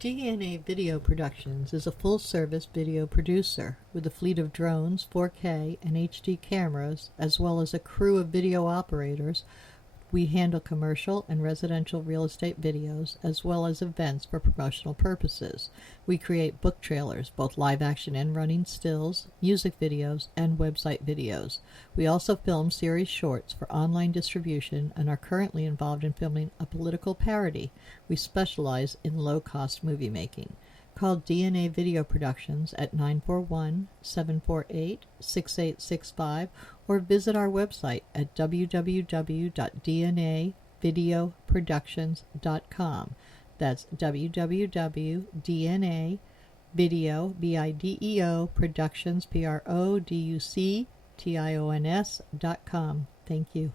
DNA Video Productions is a full-service video producer with a fleet of drones, 4K, and HD cameras, as well as a crew of video operators. We handle commercial and residential real estate videos, as well as events for promotional purposes. We create book trailers, both live-action and running stills, music videos, and website videos. We also film series shorts for online distribution and are currently involved in filming a political parody. We specialize in low-cost movie making. Call DNA Video Productions at 941-748-6865 or visit our website at www.dnavideoproductions.com. That's www.dnavideoproductions.com. Thank you.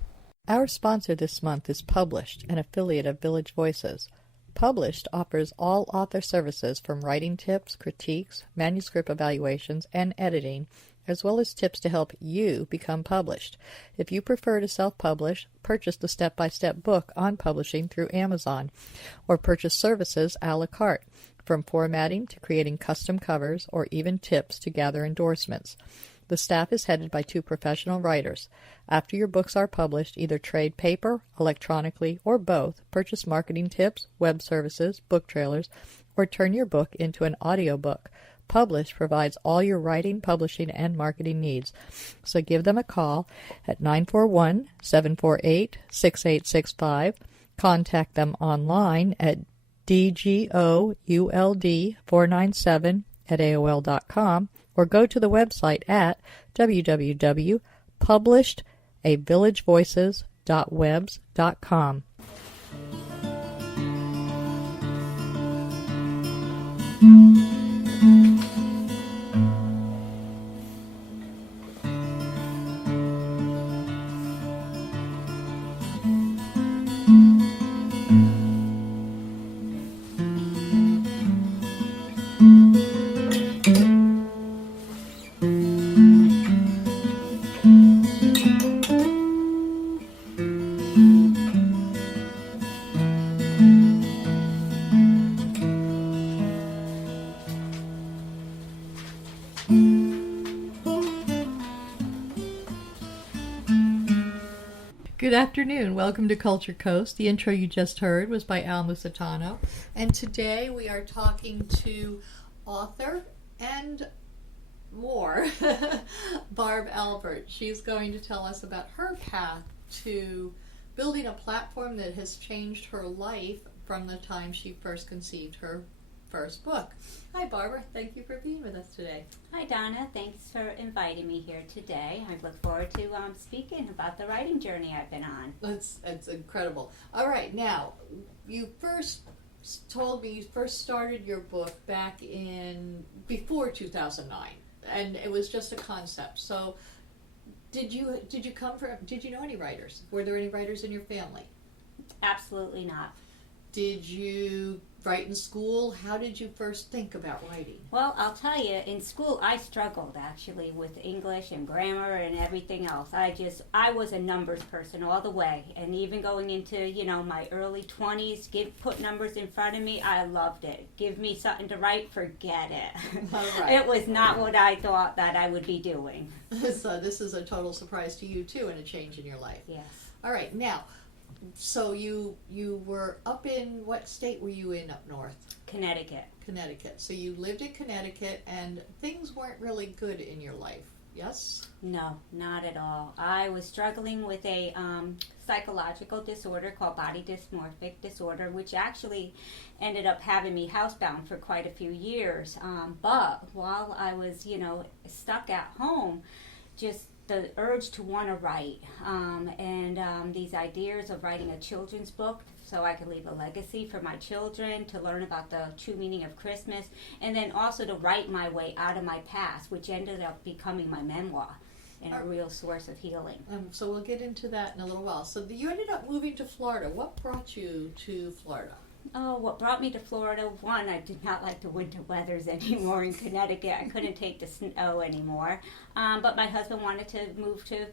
Our sponsor this month is Published, an affiliate of Village Voices. Published offers all author services from writing tips, critiques, manuscript evaluations, and editing, as well as tips to help you become published. If you prefer to self-publish, purchase the step-by-step book on publishing through Amazon, or purchase services a la carte, from formatting to creating custom covers, or even tips to gather endorsements. The staff is headed by 2 professional writers. After your books are published, either trade paper, electronically, or both, purchase marketing tips, web services, book trailers, or turn your book into an audiobook. Publish provides all your writing, publishing, and marketing needs. So give them a call at 941-748-6865. Contact them online at dgould497@aol.com or go to the website at www.publishedavillagevoices.webs.com. Good afternoon. Welcome to Culture Coast. The intro you just heard was by Al Musitano. And today we are talking to author and more, Barb Alpert. She's going to tell us about her path to building a platform that has changed her life from the time she first conceived her first book. Hi, Barbara. Thank you for being with us today. Hi, Donna. Thanks for inviting me here today. I look forward to speaking about the writing journey I've been on. That's incredible. All right, now, you first told me you first started your book back in before 2009, and it was just a concept. So, did you know any writers? Were there any writers in your family? Absolutely not. Did you write in school? How did you first think about writing? Well, I'll tell you, in school I struggled actually with English and grammar and everything else. I was a numbers person all the way, and even going into, my early 20s, put numbers in front of me, I loved it. Give me something to write, forget it. All right. It was not what I thought that I would be doing. So this is a total surprise to you too, and a change in your life. Yes. All right, now, so you were up in, what state were you in up north? Connecticut. Connecticut. So you lived in Connecticut, and things weren't really good in your life, yes? No, not at all. I was struggling with a psychological disorder called body dysmorphic disorder, which actually ended up having me housebound for quite a few years. But while I was, stuck at home, just the urge to want to write and these ideas of writing a children's book so I could leave a legacy for my children, to learn about the true meaning of Christmas, and then also to write my way out of my past, which ended up becoming my memoir and a real source of healing. So we'll get into that in a little while. So you ended up moving to Florida. What brought you to Florida? What brought me to Florida? One, I did not like the winter weathers anymore in Connecticut. I couldn't take the snow anymore. But my husband wanted to move to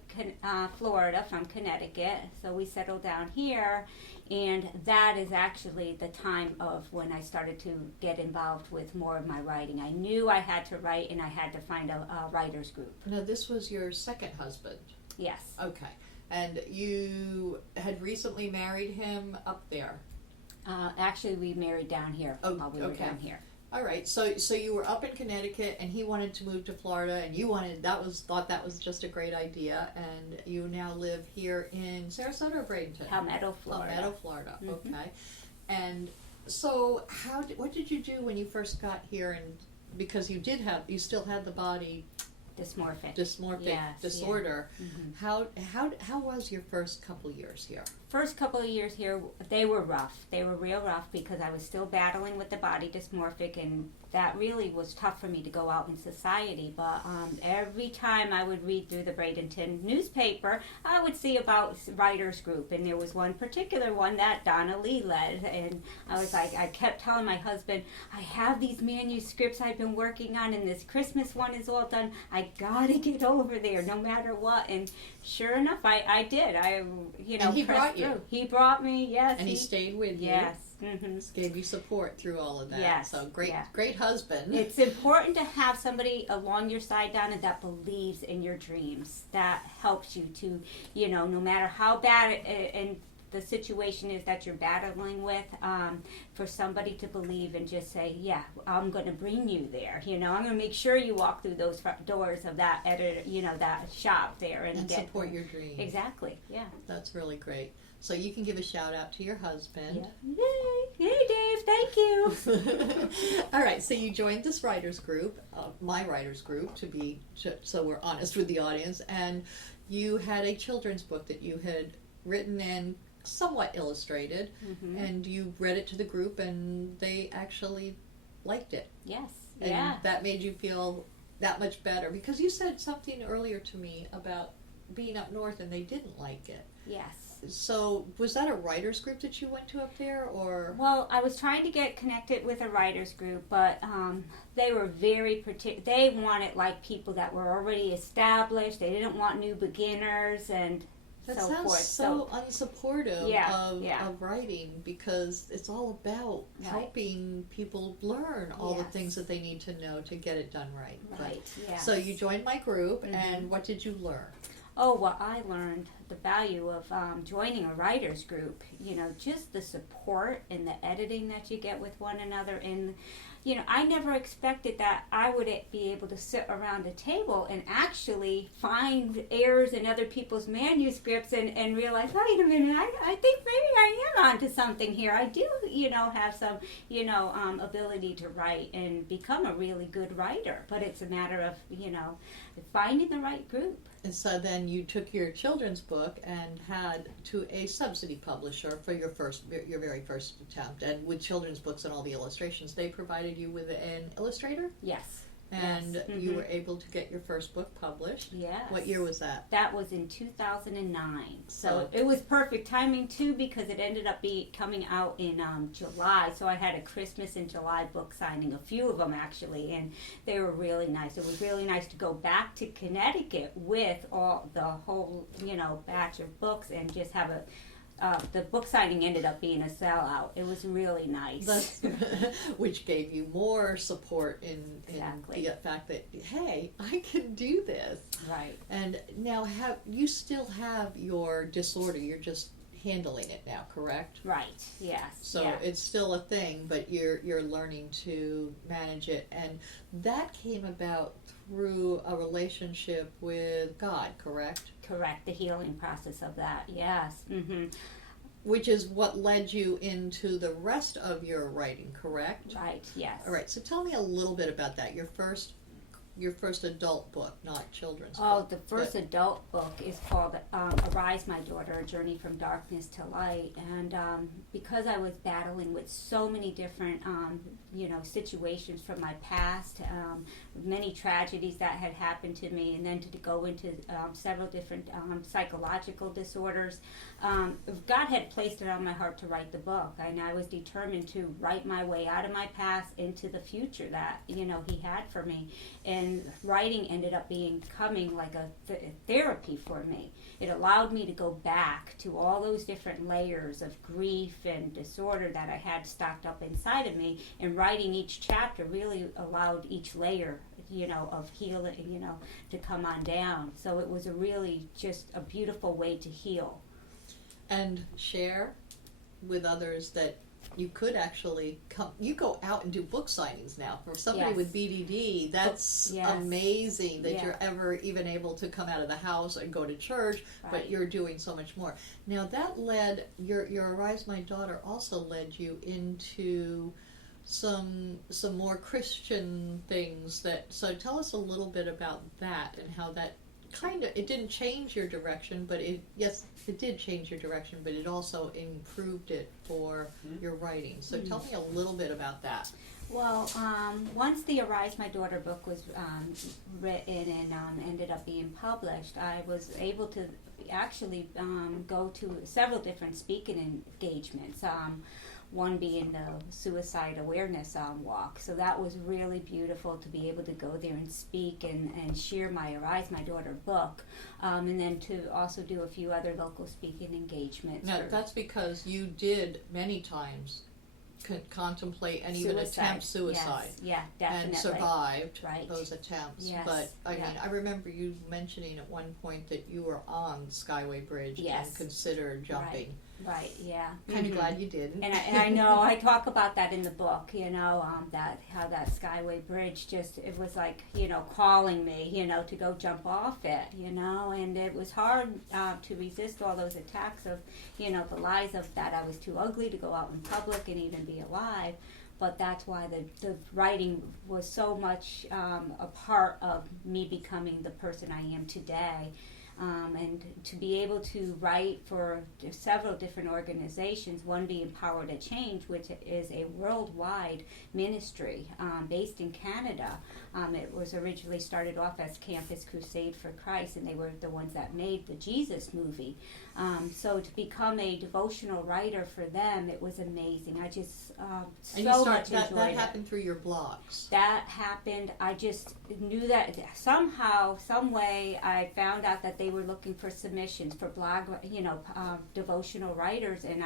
Florida from Connecticut, so we settled down here. And that is actually the time of when I started to get involved with more of my writing. I knew I had to write, and I had to find a writer's group. Now, this was your second husband? Yes. Okay. And you had recently married him up there? Actually, we married down here while we were down here. All right. So you were up in Connecticut, and he wanted to move to Florida, and you thought that was just a great idea, and you now live here in Sarasota or Bradenton? Palmetto, Florida. Palmetto, Florida. Mm-hmm. Okay. And so, what did you do when you first got here? And because you still had the body dysmorphic disorder. Mm-hmm. How was your first couple years here? First couple of years here, they were rough. They were real rough because I was still battling with the body dysmorphic, and that really was tough for me to go out in society. But every time I would read through the Bradenton newspaper, I would see about writers group, and there was one particular one that Donna Lee led, and I was like, I kept telling my husband, I have these manuscripts I've been working on, and this Christmas one is all done. I gotta get over there no matter what. And sure enough, I did. And he brought you. He brought me, yes. And he stayed with you. Yes. Mm-hmm. Gave you support through all of that. Yes. So great husband. It's important to have somebody along your side, Donna, that believes in your dreams. That helps you to, no matter how bad and the situation is that you're battling with, for somebody to believe and just say, yeah, I'm going to bring you there. I'm going to make sure you walk through those front doors of that editor, that shop there and support your dreams. Exactly. Yeah. That's really great. So you can give a shout out to your husband. Yeah. Yay! Hey, Dave. Thank you. All right. So you joined this writers group, my writers group, so we're honest with the audience, and you had a children's book that you had written and somewhat illustrated, mm-hmm. and you read it to the group, and they actually liked it. Yes. And yeah. that made you feel that much better, because you said something earlier to me about being up north and they didn't like it. Yes. So was that a writers group that you went to up there, or? Well, I was trying to get connected with a writers group, but they were very particular. They wanted like people that were already established. They didn't want new beginners and that so sounds forth. So unsupportive of writing, because it's all about helping people learn all the things that they need to know to get it done right. Right. Yeah. So you joined my group, mm-hmm. and what did you learn? Oh, well, I learned the value of joining a writers group, just the support and the editing that you get with one another. And, I never expected that I would be able to sit around a table and actually find errors in other people's manuscripts and realize, wait a minute, I think maybe I am onto something here. I do, have some, ability to write and become a really good writer. But it's a matter of, finding the right group. And so then you took your children's book and had to a subsidy publisher for your very first attempt. And with children's books and all the illustrations, they provided you with an illustrator? Yes. And mm-hmm. you were able to get your first book published? Yes. What year was that? That was in 2009. So it was perfect timing, too, because it ended up coming out in July. So I had a Christmas in July book signing, a few of them, actually, and they were really nice. It was really nice to go back to Connecticut with the whole, batch of books and just have the book signing ended up being a sellout. It was really nice. Which gave you more support in the fact that, hey, I can do this. Right. And now you still have your disorder. You're just handling it now, correct? Right. Yes. So it's still a thing, but you're learning to manage it. And that came about through a relationship with God, correct? Correct. The healing process of that. Yes. Mm-hmm. Which is what led you into the rest of your writing, correct? Right, yes. All right, so tell me a little bit about that. Your first adult book, not children's book. Oh, the first adult book is called Arise, My Daughter, A Journey from Darkness to Light. And because I was battling with so many different situations from my past, many tragedies that had happened to me, and then to go into several different psychological disorders. God had placed it on my heart to write the book, and I was determined to write my way out of my past into the future that He had for me. And writing ended up becoming like a therapy for me. It allowed me to go back to all those different layers of grief and disorder that I had stocked up inside of me, and writing each chapter really allowed each layer of healing to come on down. So it was just a beautiful way to heal. And share with others that you could actually you go out and do book signings now. For somebody with BDD, that's amazing that you're ever even able to come out of the house and go to church, but you're doing so much more. Now that led, your Arise My Daughter also led you into some more Christian things. So tell us a little bit about that and how that it didn't change your direction, but it did change your direction, but it also improved it for your writing. So tell me a little bit about that. Well, once the Arise My Daughter book was written and ended up being published, I was able to actually go to several different speaking engagements. One being the suicide awareness walk. So that was really beautiful to be able to go there and speak and share my Arise My Daughter book, and then to also do a few other local speaking engagements. Now, that's because you did many times contemplate and even attempt suicide. Yes. Yeah, definitely. And survived those attempts. Yes. But I mean, I remember you mentioning at one point that you were on the Skyway Bridge and considered jumping. Right, yeah. Kind of glad you didn't. And I know, I talk about that in the book, that how that Skyway Bridge it was like, calling me, to go jump off it, and it was hard to resist all those attacks of, the lies of that I was too ugly to go out in public and even be alive. But that's why the writing was so much a part of me becoming the person I am today. And to be able to write for several different organizations, one being Power to Change, which is a worldwide ministry based in Canada. It was originally started off as Campus Crusade for Christ, and they were the ones that made the Jesus movie. So to become a devotional writer for them, it was amazing. I just much enjoyed it. That happened through your blogs. That happened. I just knew that somehow, some way, I found out that they were looking for submissions for blog, devotional writers, and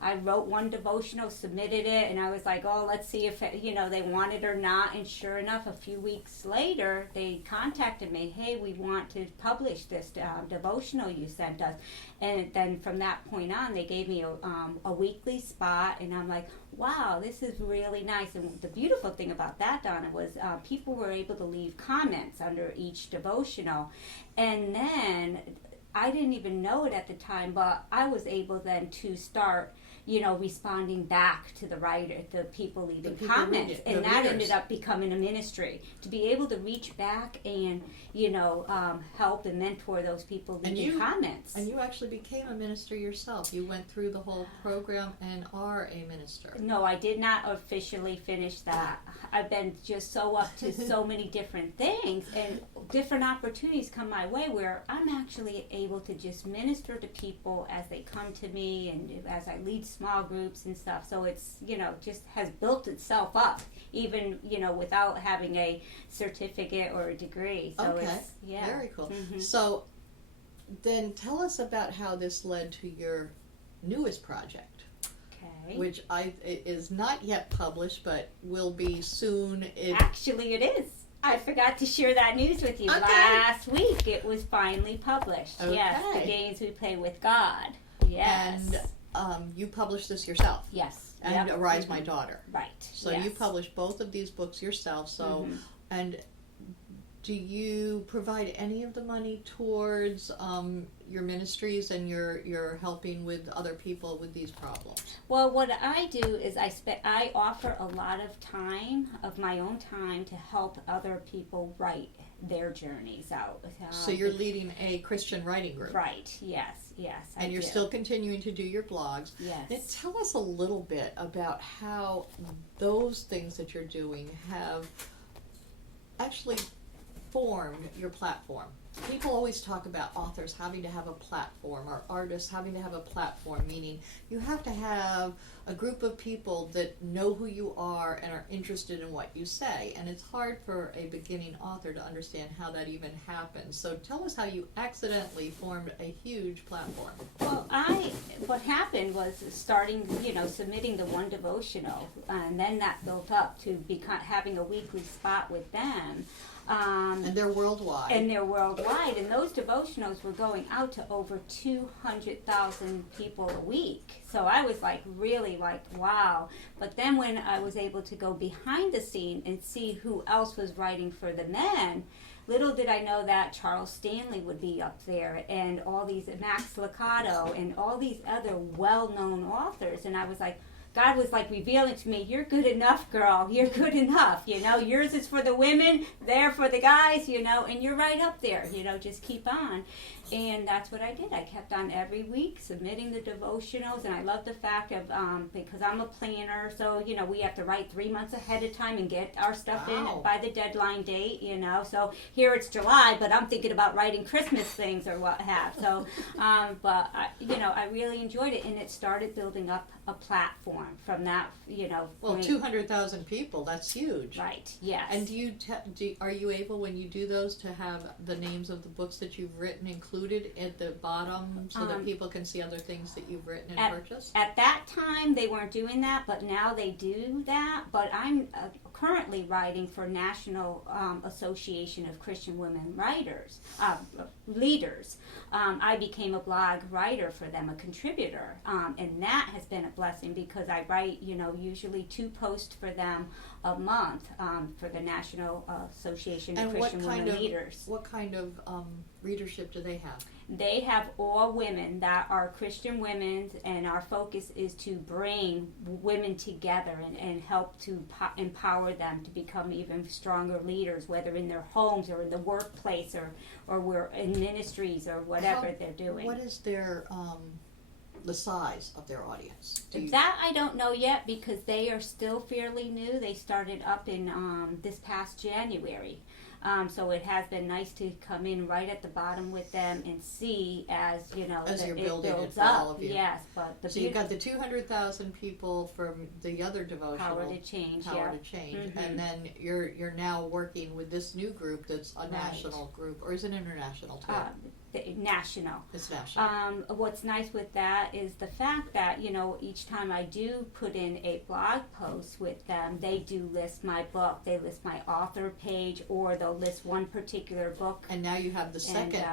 I wrote one devotional, submitted it, and I was like, oh, let's see if they want it or not. And sure enough, a few weeks later, they contacted me. Hey, we want to publish this devotional you sent us. And then from that point on, they gave me a weekly spot, and I'm like, wow, this is really nice. And the beautiful thing about that, Donna, was people were able to leave comments under each devotional. And then, I didn't even know it at the time, but I was able then to start responding back to the people leaving comments. And that ended up becoming a ministry. To be able to reach back and, help and mentor those people leaving comments. And you actually became a minister yourself. You went through the whole program and are a minister. No, I did not officially finish that. I've been just so up to so many different things, and different opportunities come my way where I'm actually able to just minister to people as they come to me and as I lead small groups and stuff. So it's, just has built itself up, even, without having a certificate or a degree. So it's, very cool. Mm-hmm. So then tell us about how this led to your newest project. Okay. Which is not yet published, but will be soon. Actually, it is. I forgot to share that news with you. Okay. Last week, it was finally published. Okay. Yes, The Games We Play with God. Yes. And you published this yourself. Yes. And Arise My Daughter. Right. So you published both of these books yourself. So, and do you provide any of the money towards your ministries and your helping with other people with these problems? Well, what I do is I offer a lot of time, of my own time, to help other people write their journeys out. So you're leading a Christian writing group. Right, yes. And you're still continuing to do your blogs. Yes. Now, tell us a little bit about how those things that you're doing have actually formed your platform. People always talk about authors having to have a platform, or artists having to have a platform, meaning you have to have a group of people that know who you are and are interested in what you say. And it's hard for a beginning author to understand how that even happens. So tell us how you accidentally formed a huge platform. Well, what happened was starting, submitting the one devotional, and then that built up to having a weekly spot with them. And they're worldwide. And those devotionals were going out to over 200,000 people a week. So I was really wow. But then when I was able to go behind the scene and see who else was writing for the men, little did I know that Charles Stanley would be up there, and all these Max Lucado and all these other well-known authors. And I was like, God was revealing to me, you're good enough, girl. You're good enough. Yours is for the women, they're for the guys, and you're right up there. Just keep on. And that's what I did. I kept on every week submitting the devotionals, and I love the fact of, because I'm a planner, so, we have to write 3 months ahead of time and get our stuff in by the deadline date, So here it's July, but I'm thinking about writing Christmas things or what have. So, but, I really enjoyed it, and it started building up a platform from that, Well, 200,000 people, that's huge. Right, yes. And are you able, when you do those, to have the names of the books that you've written included at the bottom so that people can see other things that you've written and purchased? At that time, they weren't doing that, but now they do that. But I'm currently writing for National Association of Christian Women Writers, Leaders. I became a blog writer for them, a contributor, and that has been a blessing because I write, usually 2 posts for them a month for the National Association of Christian Women Leaders. What kind of readership do they have? They have all women that are Christian women, and our focus is to bring women together and help to empower them to become even stronger leaders, whether in their homes or in the workplace or we're in ministries or whatever they're doing. What is their the size of their audience? That I don't know yet because they are still fairly new. They started up in this past January. So it has been nice to come in right at the bottom with them and see as you're building it builds it for up. all of you. Yes, but so you've got the 200,000 people from the other devotional, Power to Change, mm-hmm. And then you're now working with this new group that's a national group, or is it international too? National. It's national. What's nice with that is the fact that, each time I do put in a blog post with them, they do list my book. They list my author page, or they'll list one particular book. And now you have the second.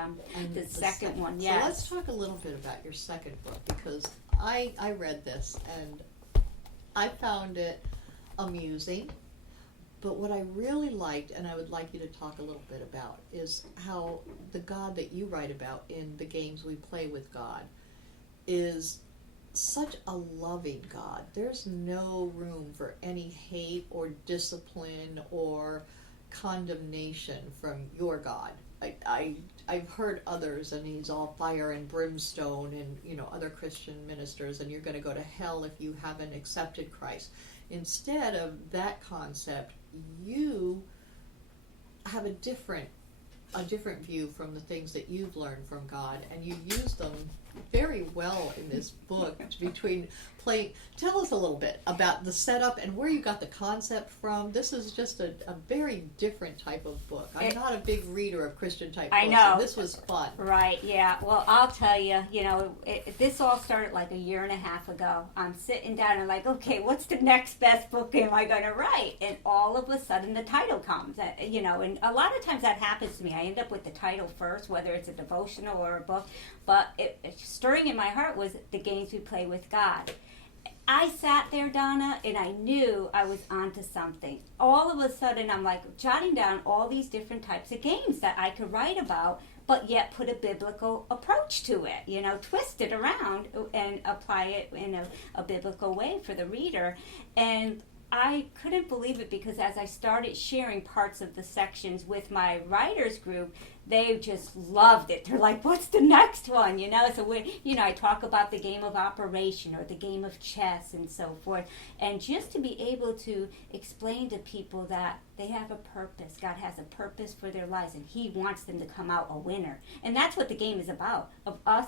The second one, yes. So let's talk a little bit about your second book, because I read this and I found it amusing. But what I really liked, and I would like you to talk a little bit about, is how the God that you write about in The Games We Play with God is such a loving God. There's no room for any hate or discipline or condemnation from your God. I've heard others, and he's all fire and brimstone, and other Christian ministers, and you're going to go to hell if you haven't accepted Christ. Instead of that concept, you have a different view from the things that you've learned from God, and you use them very well in this book between playing. Tell us a little bit about the setup and where you got the concept from. This is just a very different type of book. I'm not a big reader of Christian type books. I know. So this was fun. Right, yeah. Well, I'll tell you, this all started like a year and a half ago. I'm sitting down and okay, what's the next best book am I going to write? And all of a sudden the title comes, and a lot of times that happens to me. I end up with the title first, whether it's a devotional or a book, but stirring in my heart was The Games We Play with God. I sat there, Donna, and I knew I was onto something. All of a sudden, I'm jotting down all these different types of games that I could write about, but yet put a biblical approach to it, twist it around and apply it in a biblical way for the reader. And I couldn't believe it, because as I started sharing parts of the sections with my writers group, they just loved it. They're like, what's the next one? So I talk about the game of operation or the game of chess and so forth. And just to be able to explain to people that they have a purpose. God has a purpose for their lives, and He wants them to come out a winner. And that's what the game is about, of us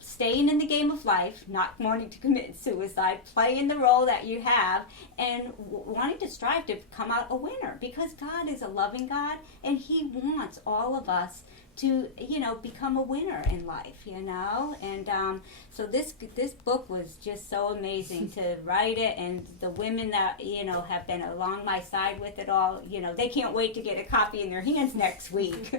staying in the game of life, not wanting to commit suicide, playing the role that you have, and wanting to strive to come out a winner, because God is a loving God, and He wants all of us to become a winner in life, and so this book was just so amazing to write it, and the women that have been along my side with it all, they can't wait to get a copy in their hands next week.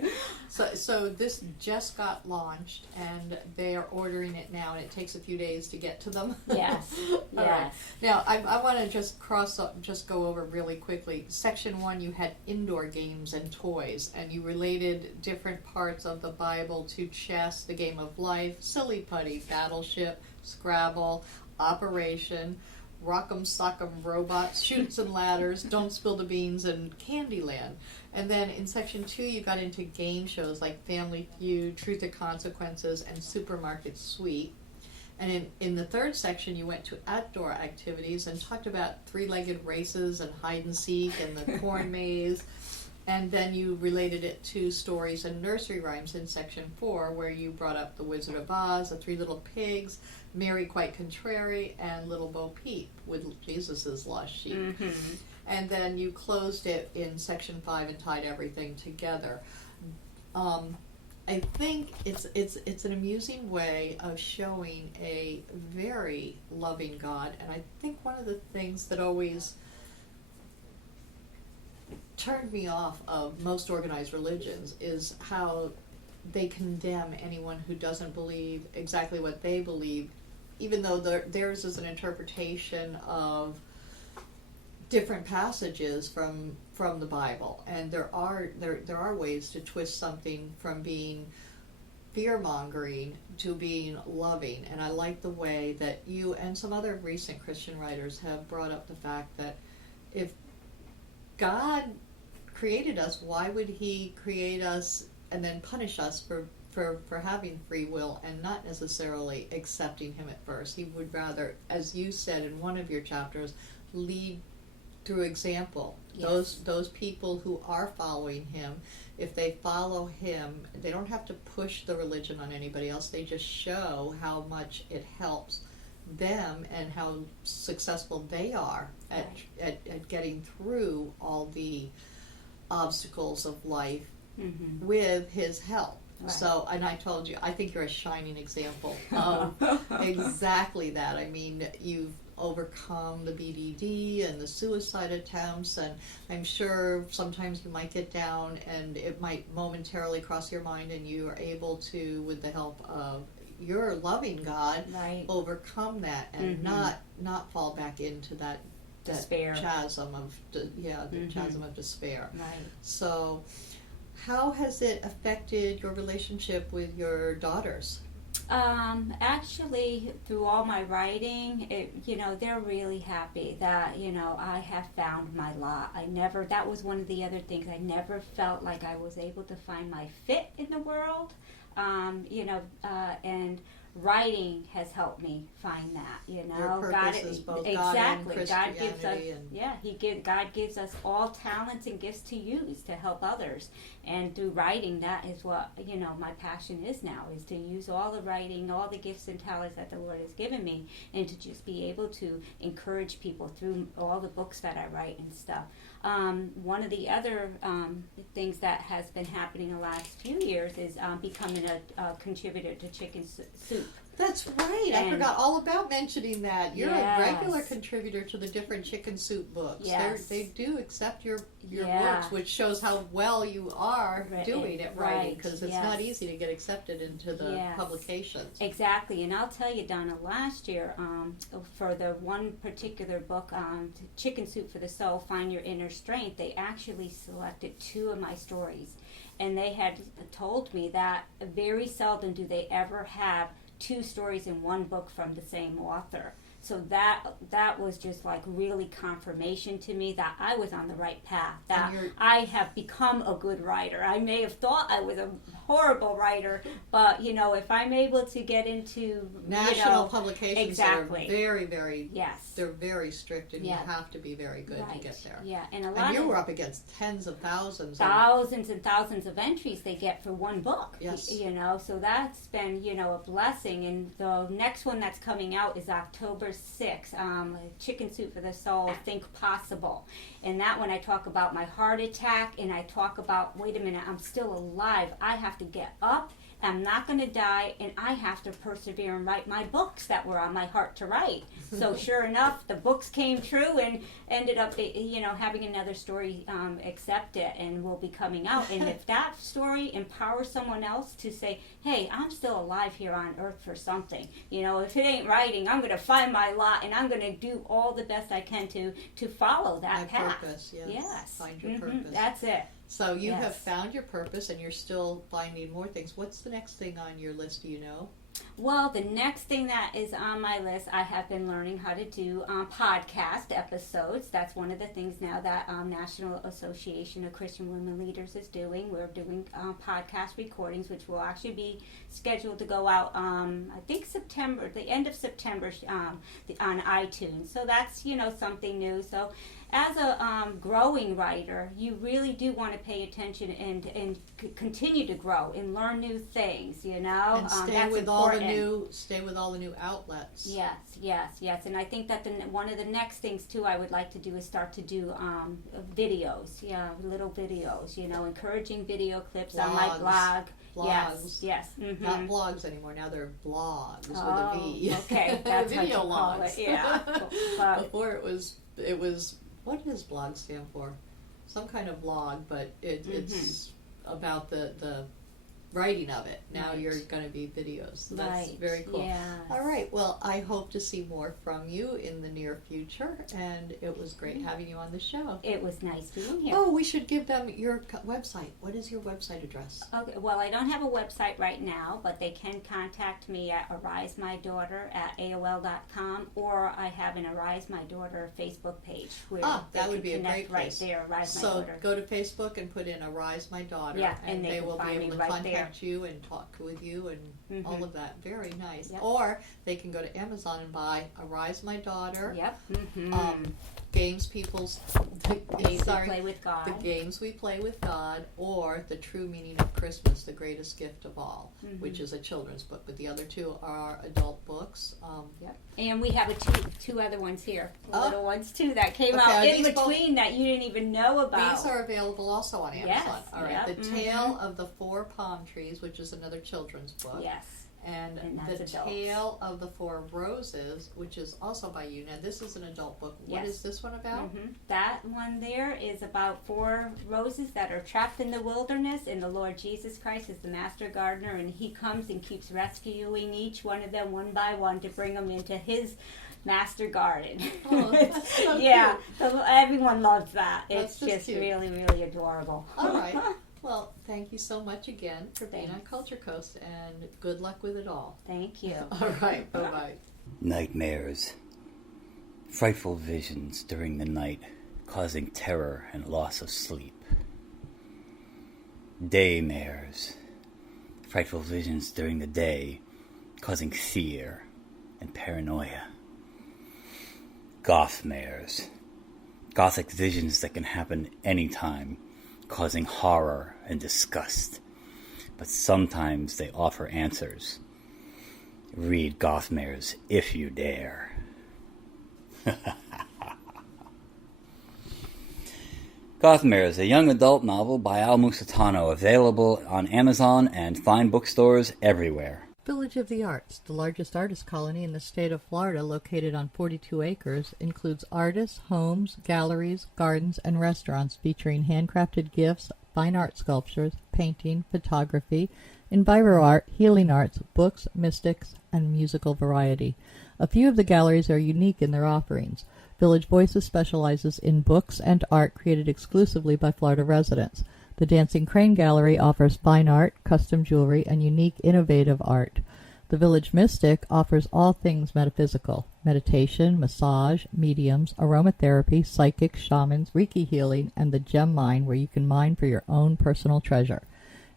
So this just got launched, and they are ordering it now, and it takes a few days to get to them. Yes. Right. Now I want to just go over really quickly. Section 1, you had indoor games and toys, and you related different parts of the Bible to chess, the game of life, silly putty, battleship, Scrabble, Operation, Rock'em Sock'em Robots, Chutes and Ladders, Don't Spill the Beans, and Candyland. And then in section 2, you got into game shows like Family Feud, Truth or Consequences, and Supermarket Sweep. And in the third section, you went to outdoor activities and talked about three-legged races and hide and seek and the corn maze. And then you related it to stories and nursery rhymes in section 4, where you brought up The Wizard of Oz, The Three Little Pigs, Mary Quite Contrary, and Little Bo Peep with Jesus' lost sheep. Mm-hmm. And then you closed it in section 5 and tied everything together. I think it's an amusing way of showing a very loving God, and I think one of the things that always turned me off of most organized religions is how they condemn anyone who doesn't believe exactly what they believe, even though theirs is an interpretation of different passages from the Bible. And there are ways to twist something from being fear-mongering to being loving. And I like the way that you and some other recent Christian writers have brought up the fact that if God created us, why would He create us and then punish us for having free will and not necessarily accepting Him at first? He would rather, as you said in one of your chapters, lead through example. Yes. Those people who are following Him, if they follow Him, they don't have to push the religion on anybody else. They just show how much it helps them and how successful they are at getting through all the obstacles of life with His help. Right. So, and I told you, I think you're a shining example of exactly that. I mean, you've overcome the BDD and the suicide attempts, and I'm sure sometimes you might get down and it might momentarily cross your mind, and you are able to, with the help of your loving God, overcome that and not fall back into that despair chasm of chasm of despair. Right. So how has it affected your relationship with your daughters? Actually, through all my writing, they're really happy that, I have found my lot. That was one of the other things. I never felt like I was able to find my fit in the world, and writing has helped me find that. Your purpose is both exactly. God and God gives us, and God gives us all talents and gifts to use to help others. And through writing, that is what my passion is now, is to use all the writing, all the gifts and talents that the Lord has given me, and to just be able to encourage people through all the books that I write and stuff. One of the other things that has been happening the last few years is becoming a contributor to Chicken Soup. That's right. I forgot all about mentioning that. You're a regular contributor to the different Chicken Soup books. Yes. They do accept your works, which shows how well you are doing at writing, because it's not easy to get accepted into the publications. Exactly. And I'll tell you, Donna, last year, for the one particular book, Chicken Soup for the Soul, Find Your Inner Strength, they actually selected 2 of my stories. And they had told me that very seldom do they ever have 2 stories in one book from the same author. So that was just like really confirmation to me that I was on the right path, that I have become a good writer. I may have thought I was a horrible writer, but if I'm able to get into national publications, exactly, are very, very, yes, they're very strict, and you have to be very good to get there. Yeah, and you were up against tens of thousands and thousands of entries they get for one book. Yes, so that's been a blessing. And the next one that's coming out is October 6th, Chicken Soup for the Soul, Think Possible. And that one I talk about my heart attack, and I talk about, wait a minute, I'm still alive. I have to get up. I'm not going to die, and I have to persevere and write my books that were on my heart to write. So sure enough, the books came true and ended up, having another story accept it and will be coming out. And if that story empowers someone else to say, hey, I'm still alive here on earth for something. If it ain't writing, I'm going to find my lot, and I'm going to do all the best I can to follow that path. Purpose, yes. Find your purpose. That's it. So you have found your purpose, and you're still finding more things. What's the next thing on your list, do you know? Well, the next thing that is on my list, I have been learning how to do podcast episodes. That's one of the things now that National Association of Christian Women Leaders is doing. We're doing podcast recordings, which will actually be scheduled to go out, I think September, the end of September, on iTunes. So that's, something new. So as a growing writer, you really do want to pay attention and continue to grow and learn new things, And stay that's with important. stay with all the new outlets. Yes. And I think that one of the next things too I would like to do is start to do videos, little videos, encouraging video clips on my blog. Blogs. Yes. Mm-hmm. Not blogs anymore. Now they're blogs with a V. Okay, that's video how you call logs. it. Yeah. Before it was. What does blog stand for? Some kind of blog, but it's about the writing of it. Now you're going to be videos. So that's very cool. Yes. All right. Well, I hope to see more from you in the near future, and it was great having you on the show. It was nice being here. Oh, we should give them your website. What is your website address? Okay. Well, I don't have a website right now, but they can contact me at arisemydaughter@aol.com, or I have an Arise My Daughter Facebook page where that would be a great place. Right there, Arise My So Daughter. go to Facebook and put in Arise My Daughter, and they will be able to right contact there. you and talk with you and all of that. Very nice. Yep. Or they can go to Amazon and buy Arise My Daughter. Yep. Games People's Games We Play with God. The Games We Play with God, or The True Meaning of Christmas, The Greatest Gift of All, which is a children's book, but the other two are adult books. And we have two other ones here, little ones too, that came out in between that you didn't even know about. These are available also on Amazon. Yes. All right. The Tale of the Four Palm Trees, which is another children's book. Yes. And The Tale of the Four Roses, which is also by you. Now, this is an adult book. What is this one about? That one there is about four roses that are trapped in the wilderness, and the Lord Jesus Christ is the master gardener, and he comes and keeps rescuing each one of them one by one to bring them into his master garden. Oh, that's so yeah, cute. so everyone loves that. That's It's just cute. really, really adorable. All right. Well, thank you so much again for being on Culture Coast, and good luck with it all. Thank you. All right. Bye-bye. Nightmares. Frightful visions during the night, causing terror and loss of sleep. Daymares. Frightful visions during the day, causing fear and paranoia. Gothmares. Gothic visions that can happen anytime, causing horror and disgust. But sometimes they offer answers. Read Gothmares if you dare. Gothmares, a young adult novel by Al Musitano, available on Amazon and fine bookstores everywhere. Village of the Arts, the largest artist colony in the state of Florida, located on 42 acres, includes artists, homes, galleries, gardens, and restaurants featuring handcrafted gifts, fine art sculptures, painting, photography, enviro art, healing arts, books, mystics, and musical variety. A few of the galleries are unique in their offerings. Village Voices specializes in books and art created exclusively by Florida residents. The Dancing Crane Gallery offers fine art, custom jewelry, and unique, innovative art. The Village Mystic offers all things metaphysical. meditation, massage, mediums, aromatherapy, psychics, shamans, Reiki healing, and the gem mine where you can mine for your own personal treasure.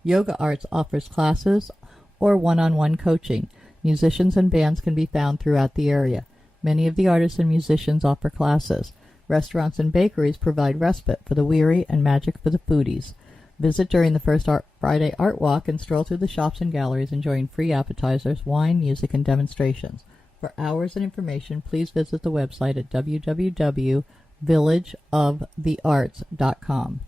Yoga Arts offers classes or one-on-one coaching. Musicians and bands can be found throughout the area. Many of the artists and musicians offer classes. Restaurants and bakeries provide respite for the weary and magic for the foodies. Visit during the first Friday Art Walk and stroll through the shops and galleries enjoying free appetizers, wine, music, and demonstrations. For hours and information, please visit the website at www.villageofthearts.com.